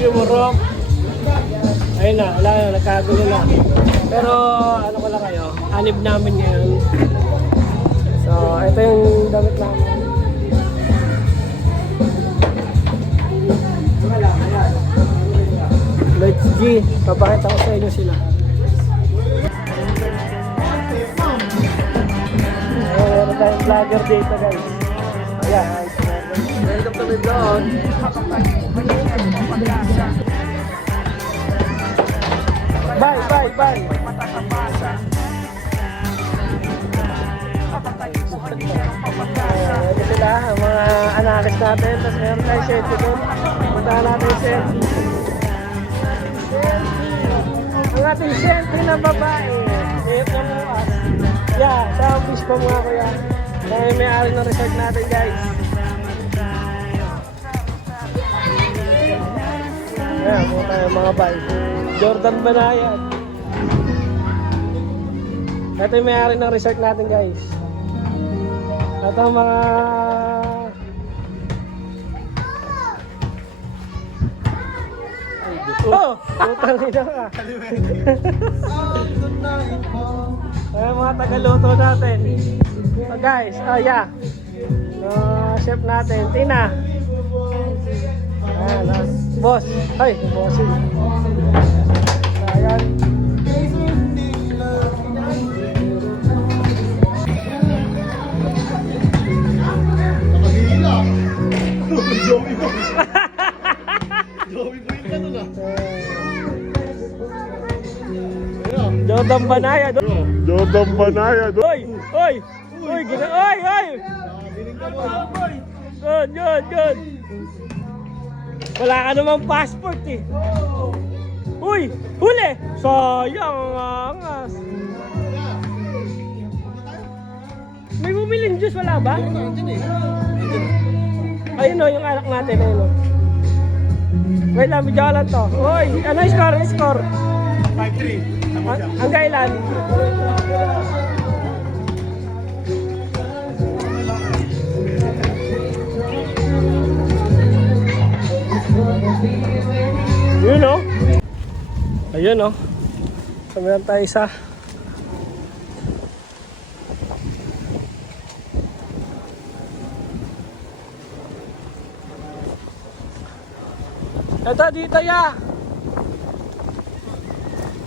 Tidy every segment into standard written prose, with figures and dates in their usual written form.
Europe. Ayun na, wala na, nagkagulo na. Pero ano ko lang kayo, anib namin ngayon. So, ito yung damit namin. Let's G, papakita ko sa inyo sila. Meron tayong vlogger dito guys. Ayan, welcome to my vlog. Bye, bye, bye. Ito sila, ang mga analyst natin. Tapos meron tayong selfie doon. Puntahan natin yung selfie. Ang ating selfie na babae. Ito na bukas. Yeah, sa office pa mga kuya. Kaya may-ari ng resort natin guys. Ayan, mga tayo mga bike. Jordan Banayad. Ito yung may-ari ng resort natin guys. At ang mga oh! Utang nila ka. Ayan mga tagaluto natin. So guys, yeah. Chef natin, Tina. Ayan, boss. Ay, bossy. Ayan. Joey boy. Joey boy ka nun ah. Jordan Banayad. Jordan Banayad. Oy! Oy! Oy! Oy! Oy! Good, good, good. Wala ka namang passport eh. Uy! Huli! Sayang ang angas. May bumiling juice, wala ba? Ayun o, yung anak natin. Ayun o. Wait lang, bidyo lang to. Uy! Ano yung score? Yung score? 5-3. Ang kailan? Yun o. Ayun o. Samayan tayo isa. Ito, dito ya.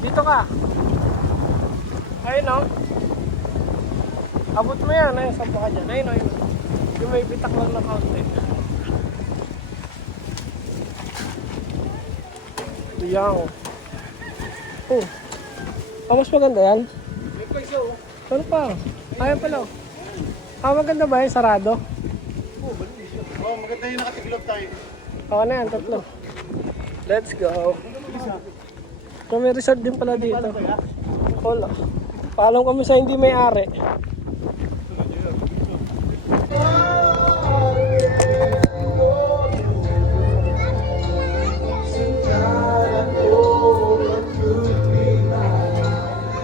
Dito ka. Ayun o. Abot mo yan. Ayun, sampo ka dyan. Ayun o. Yung may bitak lang na kaunti. Yan. Oh. Mas maganda yan. Ano pa? Ayan pala. Maganda ba yan? Sarado? Maganda yung nakatiglog tayo. Okay na yan, tatlo. Let's go. So may resort din pala dito. Wala. Paalam kami sa hindi may-ari.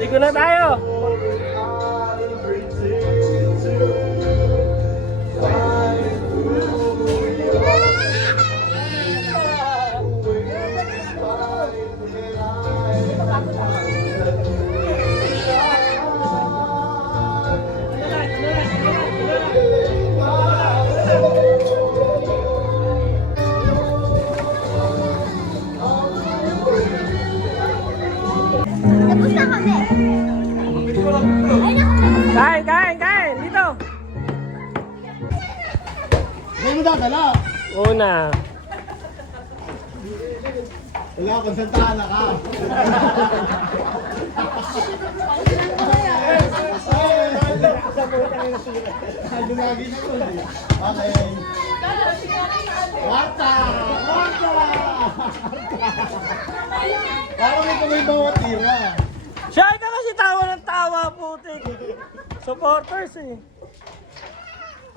Ligo na tayo. Kain, kain, kain! Dito! Hindi mo dadala. Una. Wala kung saan tahala ka. Dumagi na ko. Okay. Marta! Marta! Parang may kamay bawat tira. Siya ka kasi tawa ng tawa, putik. Supporters eh.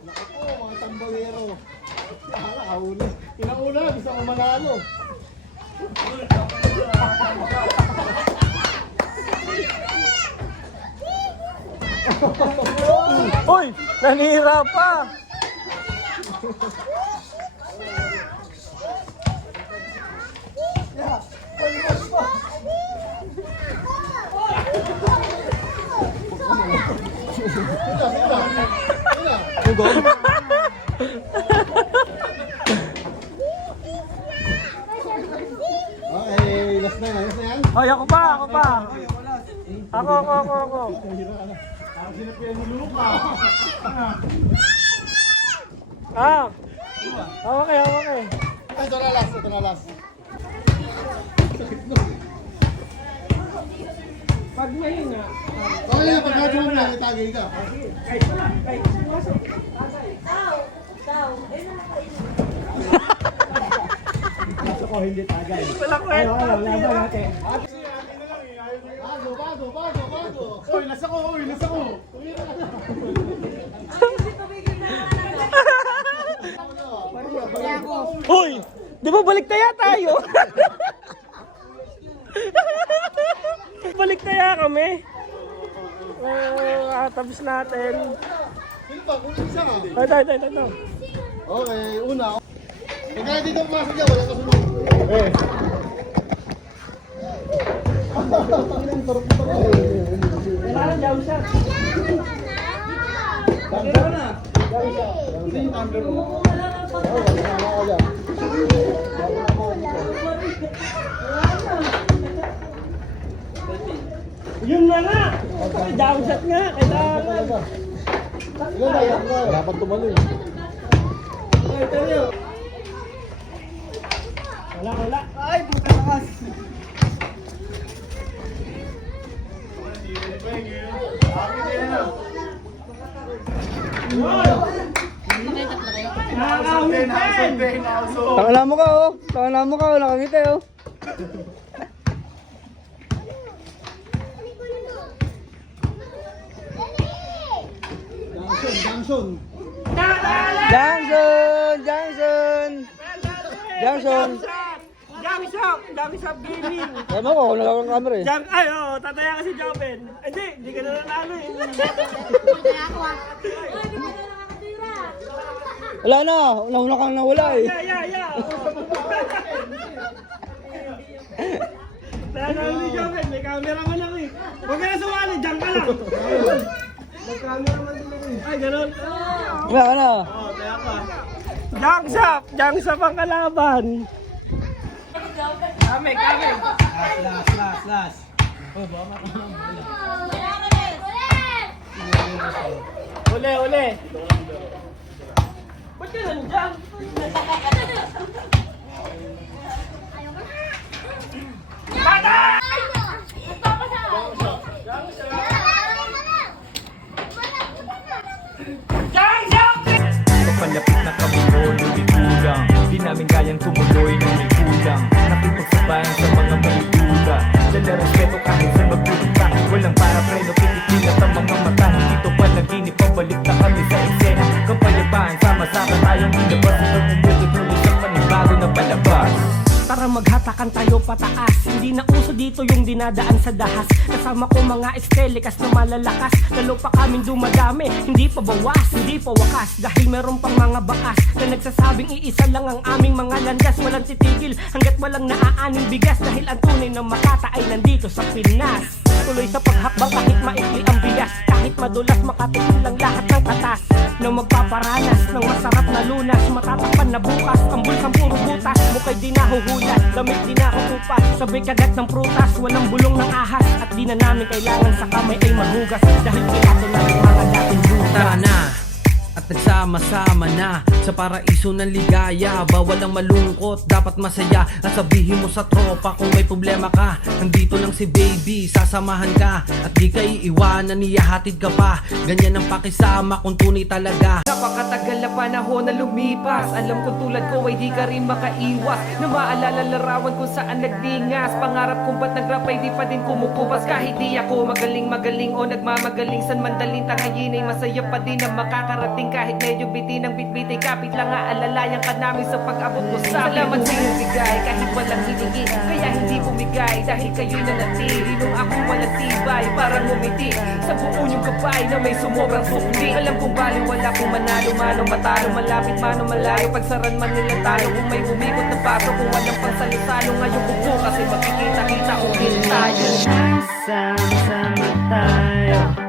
Naku po, mga tambalero. Hala, kahuli. Inauna, gusto ko manalo. Uy! Nanira pa! Ay, ako pa. Ako. Ah. Okay. Ay, ito na last. Pag mahina. Okay na, pagkati mo na, itagay ka. Ay, pumasok. Pasok ko, hindi tagay. Wala kwenta. Bago. Uy, nasa ko. Hoy! Di ba balik taya tayo? Balik taya kami. Tapos natin. Ito. Okay, una. Pagka dito pumasok niya, wala kasunod. Eh. Wala na, jump shot. Yun na nga! Jump shot nga, kailangan. Dapat tumalo eh. Wala. Ay, puta nakas. Tangala mo ka, nakangiti oh. Junction. Johnson. Jump shot gaming. Ano ko, kung nagawang camera eh. Ay, oo, tataya kasi Joven. Hindi ka na nanalo eh. Wala na, nauna kang nawala eh. Yeah. Nanalo ni Joven, may cameraman ako eh. Huwag ka na sumali, dyan ka lang. May cameraman din ako eh. Ay, ganun. Wala ka na. Kaya ka. Jang shot ang kalaban. Kami. Last. Uli. Ba't ka nandiyan? Papalapit na kami noon, lumikulang. Di namin kayang tumuloy ng may kulang. Nakipagsabayan sa mga may duda. Dala respeto kahit sa magpupunta. Walang para preno, pinipilat ang mga mata. Hindi to panaginip, pabalik na kami sa eksena. Kapayapaan, sama-sama tayong ilabas. Ito umutot sa panibago na palabas. Tara maghatakan tayo pataas. Hindi na uso dito yung dinadaan sa dahas. Kasama ko mga estelikas na malalakas. Lalo pa kaming dumadami, hindi pa bawas, hindi pa wakas. Dahil meron pang mga bakas na nagsasabing iisa lang ang aming mga landas. Walang titigil hanggat walang naaaning bigas. Dahil ang tunay na Makata ay nandito sa Pinas. Tuloy sa paghakbang kahit maikli ang bigas. Kahit madulas makatikim lang lahat ng katas. Na magpaparanas ng masarap na lunas. Matatakpan na bukas, ang bulsang puro butas. Mukay di nahuhulas, lamig di nakukupas. Sabay kagat ng prutas, walang bulong ng ahas. At di na namin kailangan sa kamay ay maghugas. Dahil pinato na yung mga dating dugas. Tara na at nagsama-sama na sa paraiso ng ligaya. Bawal ang malungkot, dapat masaya. At sabihin mo sa tropa kung may problema ka. Nandito lang si baby, sasamahan ka. At di ka iiwanan, iyahatid ka pa. Ganyan ang pakisama kung tunay talaga. Napakatagal na panahon na lumipas. Alam ko tulad ko ay di ka rin makaiwas. Na maalala larawan kung saan nagdingas. Pangarap kong ba't nag-rap ay di pa din kumukupas. Kahit di ako magaling o nagmamagaling. San mandaling tangayin ay masaya pa din ang makakarating. Kahit medyo bitin ang bitbit ay kapit lang aalalayan ka namin sa pag-abot mo sa amin. Salamat sa iyong bigay kahit walang hiningi. Kaya hindi bumigay dahil kayo'y nanatili. Nung ako walang tibay parang umiti sa buo yung gabay na may sumobang sukli. Alam kong baliwala kung manalo mano matalo. Malapit mano malayo pagsaran man nila tayo. Kung may umikot na baso kung walang pangsalo-salo. Ngayon buko kasi makikita-kita ulit tayo. Sama-sama tayo.